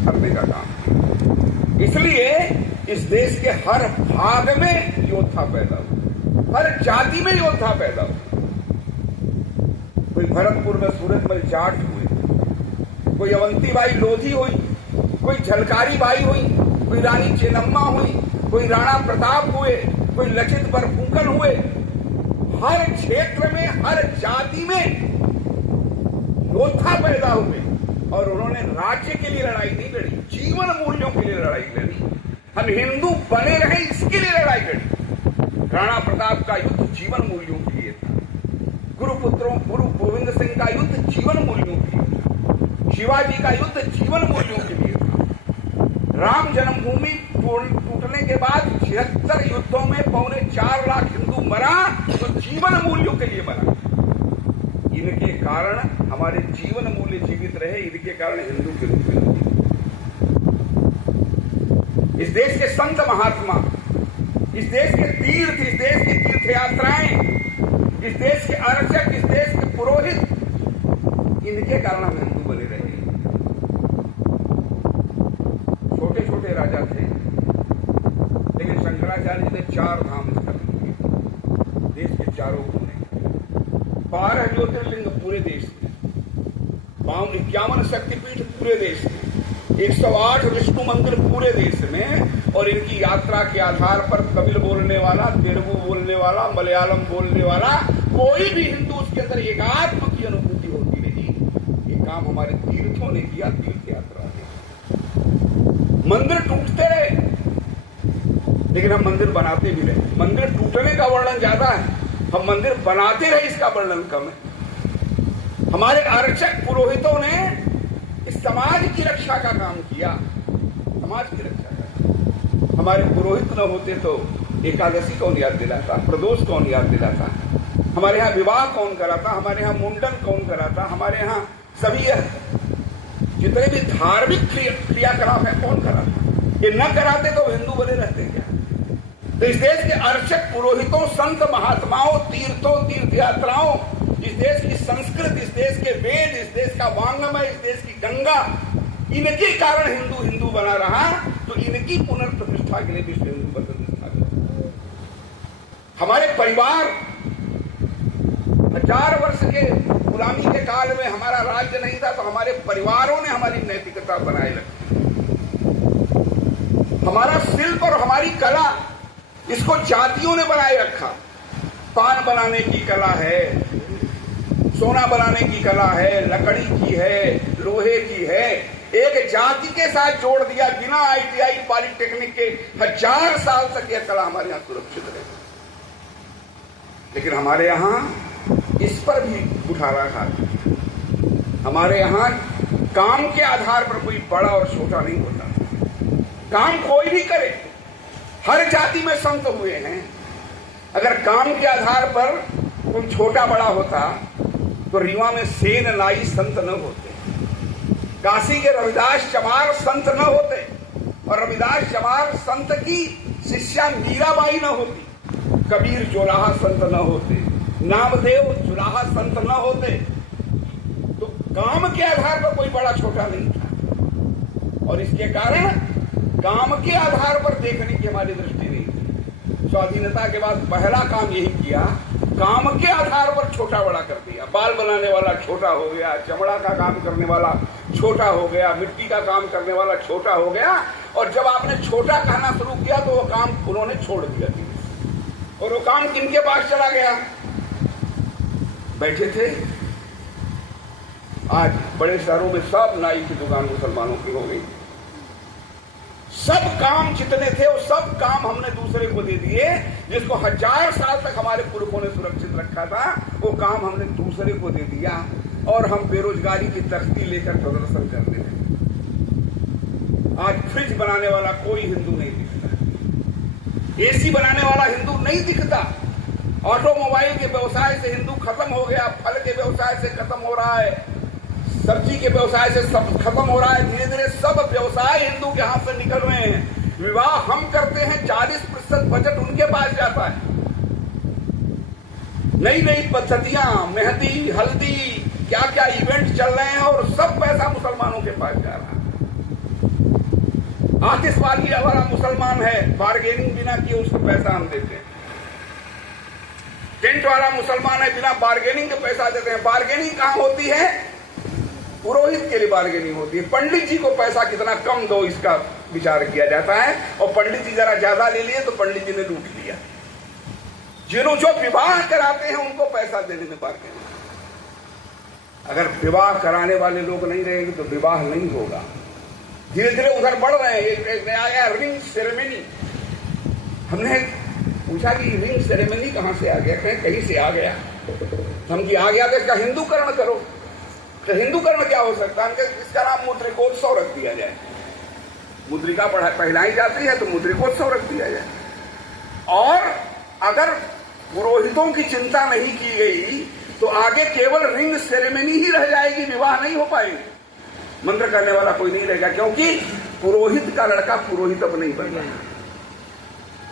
करने का काम किया। इसलिए इस देश के हर भाग में योद्धा पैदा हुए, हर जाति में योद्धा पैदा हुए। कोई भरतपुर में सूरजमल जाट हुए, कोई अवंतीबाई लोधी हुई, कोई झलकारी बाई हुई, कोई रानी चेन्नम्मा हुई, कोई राणा प्रताप हुए, कोई लचित बरफुकन हुए। हर क्षेत्र में, हर जाति में योद्धा पैदा हुए और उन्होंने राज्य के लिए लड़ाई नहीं लड़ी, जीवन मूल्यों के लिए लड़ाई लड़ी। हम हिंदू बने रहे इसके लिए लड़ाई लड़ी। राणा प्रताप का युद्ध जीवन मूल्यों के लिए था। गुरु गोविंद सिंह का युद्ध जीवन मूल्यों के लिए था। शिवाजी का युद्ध जीवन मूल्यों के लिए था। राम जन्मभूमि टूटने के बाद 76 युद्धों में 4.25 लाख हिंदू मरा तो जीवन मूल्यों के लिए मरा। इनके कारण हमारे जीवन मूल्य जीवित रहे, इनके कारण हिंदू के रूप में। इस देश के संत महात्मा, इस देश के तीर्थ, इस देश की तीर्थ यात्राएं, इस देश के अर्चक, इस देश के पुरोहित, इनके कारण हम हिंदू बने रहे। छोटे छोटे राजा थे, लेकिन शंकराचार्य जी ने 4 धाम स्थापित किए देश के चारों कोने। 12 ज्योतिर्लिंग पूरे देश में, 51 शक्तिपीठ पूरे देश में, 108 विष्णु मंदिर पूरे देश में। और इनकी यात्रा के आधार पर तमिल बोलने वाला, तेलुगु बोलने वाला, मलयालम बोलने वाला कोई भी हिंदू उसके अंदर एकात्म की अनुभूति होती रही। ये काम हमारे तीर्थों ने किया, तीर्थ यात्रा ने। मंदिर टूटते रहे, लेकिन हम मंदिर बनाते भी रहे। मंदिर टूटने का वर्णन ज्यादा है, हम मंदिर बनाते रहे इसका वर्णन कम है। हमारे अर्चक पुरोहितों ने इस समाज की रक्षा का काम किया, समाज की रक्षा का। हमारे पुरोहित न होते तो एकादशी कौन याद दिलाता, प्रदोष कौन याद दिलाता, हमारे यहाँ विवाह कौन कराता, हमारे यहाँ मुंडन कौन कराता, हमारे यहाँ सभी जितने भी धार्मिक क्रियाकलाप है कौन कराता। ये न कराते तो हिंदू बने रहते क्या। तो इस देश के अर्चक पुरोहितों, संत महात्माओं, तीर्थों, तीर्थ यात्राओं, इस देश की संस्कृत, इस देश के वेद, इस देश का वांग्मय, इस देश की गंगा, इनके कारण हिंदू हिंदू बना रहा। तो इनकी पुनर्प्रतिष्ठा के लिए विश्व हिंदू प्रतिष्ठा करें। हमारे परिवार 1000 वर्ष के गुलामी के काल में हमारा राज्य नहीं था, तो हमारे परिवारों ने हमारी नैतिकता बनाए रखी। हमारा शिल्प और हमारी कला, इसको जातियों ने बनाए रखा। पान बनाने की कला है, सोना बनाने की कला है, लकड़ी की है, लोहे की है। एक जाति के साथ जोड़ दिया, बिना ITI पॉलिटेक्निक के 1000 साल तक यह कला हमारे यहाँ सुरक्षित रहे। लेकिन हमारे यहाँ इस पर भी उठारा खा। हमारे यहाँ काम के आधार पर कोई बड़ा और छोटा नहीं होता। काम कोई भी करे, हर जाति में संत हुए हैं। अगर काम के आधार पर कोई छोटा बड़ा होता तो रीवा में सेन नाई संत न होते, काशी के रविदास चमार संत न होते, और रविदास चमार संत की शिष्या मीराबाई न होती, कबीर जोलाहा संत न होते, नामदेव जुलाहा संत न होते। तो काम के आधार पर कोई बड़ा छोटा नहीं था, और इसके कारण काम के आधार पर देखने की हमारी दृष्टि नहीं थी। स्वाधीनता के बाद पहला काम यही किया, काम के आधार पर छोटा बड़ा कर दिया। बाल बनाने वाला छोटा हो गया, चमड़ा का काम करने वाला छोटा हो गया, मिट्टी का काम करने वाला छोटा हो गया। और जब आपने छोटा कहना शुरू किया तो वो काम उन्होंने छोड़ दिया। और वो काम किनके पास चला गया? बैठे थे, आज बड़े शहरों में सब नाई की दुकान मुसलमानों की हो गई। सब काम जितने थे वो सब काम हमने दूसरे को दे दिए। जिसको 1000 साल तक हमारे पुरखों ने सुरक्षित रखा था, वो काम हमने दूसरे को दे दिया। और हम बेरोजगारी की तख्ती लेकर प्रदर्शन करते हैं। आज फ्रिज बनाने वाला कोई हिंदू नहीं दिखता, AC बनाने वाला हिंदू नहीं दिखता, ऑटोमोबाइल के व्यवसाय से हिंदू खत्म हो गया, फल के व्यवसाय से खत्म हो रहा है, सब्जी के व्यवसाय से सब खत्म हो रहा है। धीरे धीरे सब व्यवसाय हिंदू के हाथ से निकल रहे हैं। विवाह हम करते हैं, 40% बजट उनके पास जाता है। नई नई पद्धतियां, मेहंदी, हल्दी, क्या क्या इवेंट चल रहे हैं, और सब पैसा मुसलमानों के पास जा रहा है। आतिशबाजी वाला मुसलमान है, बार्गेनिंग बिना किए उसको पैसा हम देते हैं। टेंट वाला मुसलमान है, बिना बार्गेनिंग के पैसा देते हैं। बार्गेनिंग कहां होती है? पुरोहित के लिए बार्गेनिंग होती है। पंडित जी को पैसा कितना कम दो इसका विचार किया जाता है, और पंडित जी जरा ज्यादा ले लिए तो पंडित जी ने लूट लिया। जिन्हों जो विवाह कराते हैं उनको पैसा देने में बार्गेनिंग। अगर विवाह कराने वाले लोग नहीं रहेंगे तो विवाह नहीं होगा। धीरे धीरे उधर बढ़ रहे हैं। एक नया आया रिंग सेरेमनी। हमने पूछा कि रिंग सेरेमनी कहां से आ गया? कहीं से आ गया। हम कि आ गया तो इसका हिंदूकरण करो। तो हिंदूकरण क्या हो सकता है? इसका नाम मुद्रिकोत्सव रख दिया जाए। मुद्रिका पहनाई जाती है तो मुद्रिकोत्सव रख दिया जाए। और अगर पुरोहितों की चिंता नहीं की गई तो आगे केवल रिंग सेरेमनी ही रह जाएगी, विवाह नहीं हो पाएंगे। मंत्र करने वाला कोई नहीं रहेगा, क्योंकि पुरोहित का लड़का पुरोहित अब नहीं बन रहा।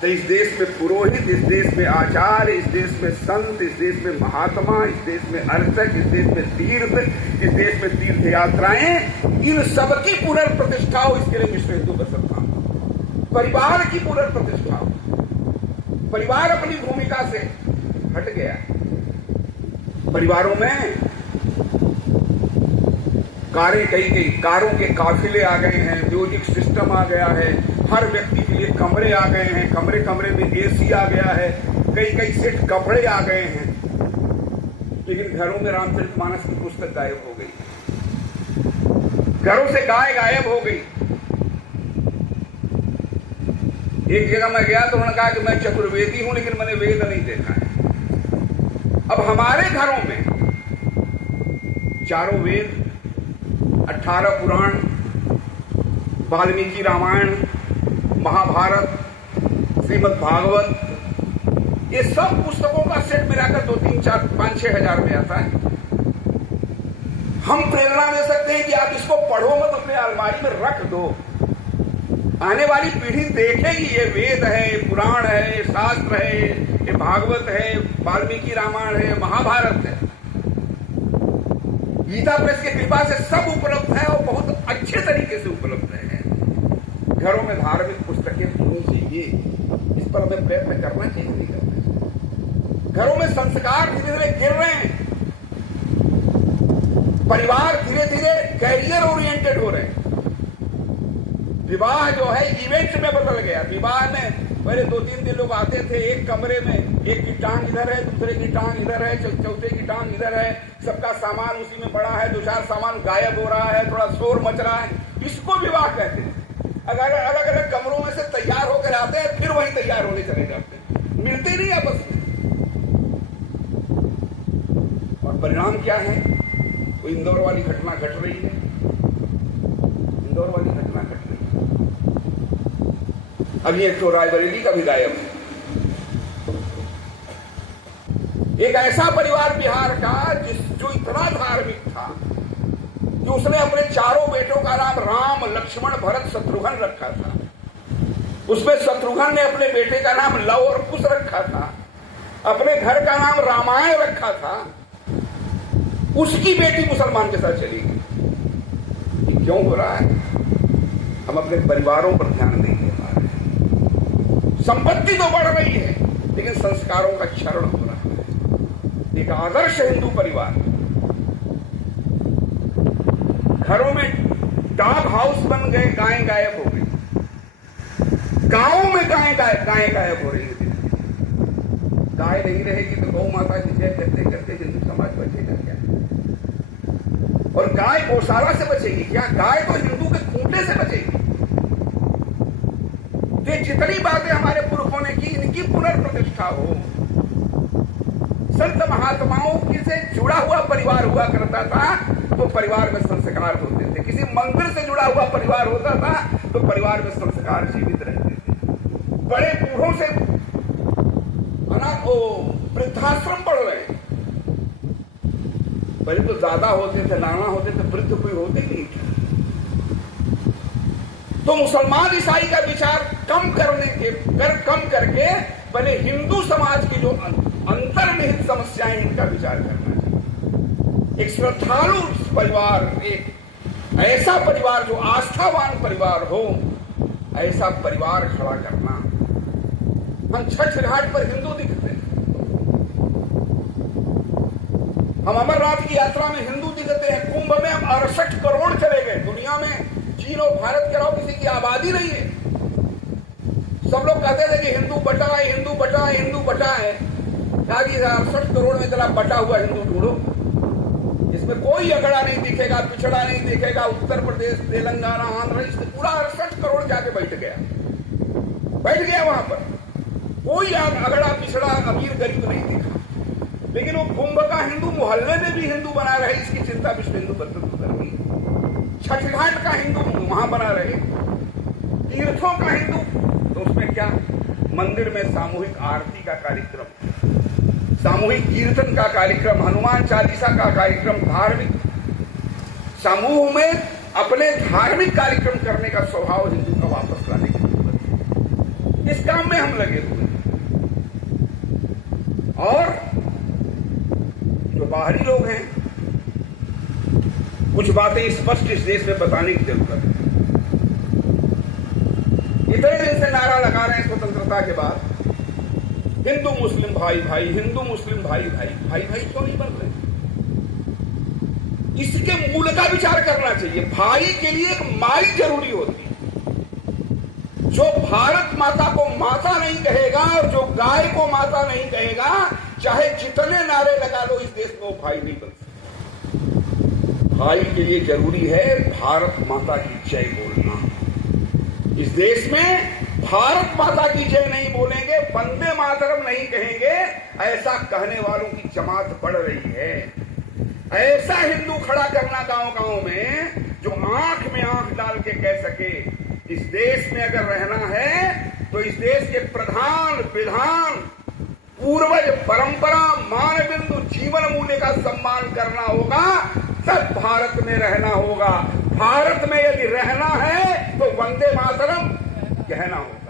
तो इस देश में पुरोहित, इस देश में आचार्य, इस देश में संत, इस देश में महात्मा, इस देश में अर्चक, इस देश में तीर्थ, इस देश में तीर्थ यात्राएं, इन सबकी पुनर्प्रतिष्ठा हो, इसके लिए विश्व हिंदू परिषद काम। परिवार की पुनर्प्रतिष्ठा हो। परिवार अपनी भूमिका से हट गया। परिवारों में कारें कई कारों के काफिले आ गए हैं, म्यूजिक सिस्टम आ गया है, हर व्यक्ति के लिए कमरे आ गए हैं, कमरे कमरे में एसी आ गया है, कई सेट कपड़े आ गए हैं। लेकिन घरों में रामचरितमानस की पुस्तक गायब हो गई। घरों से गाय गायब हो गई। एक जगह मैं गया तो उन्होंने कहा कि मैं चतुर्वेदी हूं, लेकिन मैंने वेद नहीं देखा है। अब हमारे घरों में 4 वेद, 18 पुराण, वाल्मीकि रामायण, महाभारत, श्रीमद् भागवत, ये सब पुस्तकों का सेट मिलाकर 2, 3, 4, 5, 6 हजार में आता है। हम प्रेरणा दे सकते हैं कि आप इसको पढ़ो मत, अपने अलमारी में रख दो। आने वाली पीढ़ी देखेगी ये वेद है, ये पुराण है, ये शास्त्र है, ये भागवत है, वाल्मीकि रामायण है, महाभारत है। गीता प्रेस की कृपा से सब उपलब्ध है और बहुत अच्छे तरीके से उपलब्ध है। घरों में धार्मिक पुस्तकें होनी चाहिए, इस पर हमें प्रयत्न करना चाहिए, नहीं करना चाहिए। घरों में संस्कार धीरे धीरे गिर रहे हैं। परिवार धीरे धीरे कैरियर ओरिएंटेड हो रहे हैं। विवाह जो है इवेंट में बदल गया। विवाह में पहले 2-3 दिन लोग आते थे एक कमरे में, एक की टांग इधर है, दूसरे की टांग इधर है, चौथे की टांग इधर है, सबका सामान उसी में पड़ा है, 2-4 सामान गायब हो रहा है, थोड़ा शोर मच रहा है, इसको विवाह कहते हैं। अगर अलग अलग कमरों में से तैयार होकर आते हैं, फिर वहीं तैयार होने चले जाते हैं, मिलते नहीं आपस में। और परिणाम क्या है? वो इंदौर वाली घटना घट रही है। इंदौर वाली घटना घट रही है। अभी एक तो रायबरेली का भी गायब है। एक ऐसा परिवार बिहार का जो इतना धार्मिक था कि उसने अपने 4 बेटों का नाम राम, लक्ष्मण, भरत, शत्रुघ्न रखा था। उसमें शत्रुघ्न ने अपने बेटे का नाम लव और कुश रखा था। अपने घर का नाम रामायण रखा था। उसकी बेटी मुसलमान के साथ चली गई। ये क्यों हो रहा है? हम अपने परिवारों पर ध्यान नहीं दे पा रहे। संपत्ति तो बढ़ रही है, लेकिन संस्कारों का क्षरण हो रहा है। एक आदर्श हिंदू परिवार, घरों में डॉग हाउस बन गए, गायें गायब हो गई। गांवों में गायें गायब हो रही है। गाय नहीं रहेगी तो गौ माता की जय करते करते हिंदू समाज बचेगा क्या? और गाय गौशाला से बचेगी क्या? गाय तो हिंदू के खूंटे से बचेगी। ये जितनी बातें हमारे पुरखों ने की, इनकी पुनर्प्रतिष्ठा हो। संत महात्माओं की से जुड़ा हुआ परिवार हुआ करता था तो परिवार में संस्कार होते थे। किसी मंदिर से जुड़ा हुआ परिवार होता था तो परिवार में संस्कार जीवित रहते थे। बड़े बूढ़ों से वृद्धाश्रम पढ़ रहे हैं। पहले तो ज्यादा होते थे, नाना होते थे, वृद्ध कोई होते ही नहीं थे। तो मुसलमान ईसाई का विचार कम करके पहले हिंदू समाज की जो अंतर्निहित समस्याएं, इनका विचार करना चाहिए। एक श्रद्धालु परिवार, एक ऐसा परिवार जो आस्थावान परिवार हो, ऐसा परिवार खड़ा करना। हम छठ घाट पर हिंदू दिखते हैं, हम अमरनाथ की यात्रा में हिंदू दिखते हैं, कुंभ में हम 68 करोड़ चले गए। दुनिया में चीन और भारत के अलावा किसी की आबादी नहीं है। सब लोग कहते थे कि हिंदू बटा है, हिंदू बटा है, हिंदू बटा है। 68 करोड़ में इतना बटा हुआ हिंदू ढूंढो, इसमें कोई अगड़ा नहीं दिखेगा, पिछड़ा नहीं दिखेगा। उत्तर प्रदेश, तेलंगाना, आंध्र, इसमें पूरा 68 करोड़ जाके बैठ गया वहां पर। कोई अगड़ा पिछड़ा अमीर गरीब नहीं दिखा। लेकिन वो कुंभ का हिंदू मोहल्ले में भी हिंदू बना रहे, इसकी चिंता विश्व हिंदू परिषद कर रही है। छठ घाट का हिंदू वहां बना रहे, तीर्थों का हिंदू, तो उसमें क्या, मंदिर में सामूहिक आरती का कार्यक्रम, सामूहिक कीर्तन का कार्यक्रम, हनुमान चालीसा का कार्यक्रम, धार्मिक समूह में अपने धार्मिक कार्यक्रम करने का स्वभाव हिंदू का वापस लाने की जरूरत है। इस काम में हम लगे हुए हैं। और जो बाहरी लोग हैं, कुछ बातें स्पष्ट इस देश में बताने की जरूरत है। इतने दिन से नारा लगा रहे हैं स्वतंत्रता के बाद, हिंदू मुस्लिम भाई भाई, हिंदू मुस्लिम भाई भाई। भाई भाई क्यों नहीं बन रहे? इसके मूल का विचार करना चाहिए। भाई के लिए एक माई जरूरी होती है। जो भारत माता को माता नहीं कहेगा और जो गाय को माता नहीं कहेगा, चाहे जितने नारे लगा लो इस देश में, वो भाई नहीं बन सकता। भाई के लिए जरूरी है भारत माता की जय बोलना। इस देश में भारत माता की जय नहीं बोलेंगे, वंदे मातरम नहीं कहेंगे, ऐसा कहने वालों की जमात बढ़ रही है। ऐसा हिंदू खड़ा करना गांव गांव में, जो आंख में आंख डाल के कह सके, इस देश में अगर रहना है तो इस देश के प्रधान विधान, पूर्वज परंपरा, मानबिंदु, जीवन मूल्य का सम्मान करना होगा, तब भारत में रहना होगा। भारत में यदि रहना है तो वंदे मातरम कहना होगा।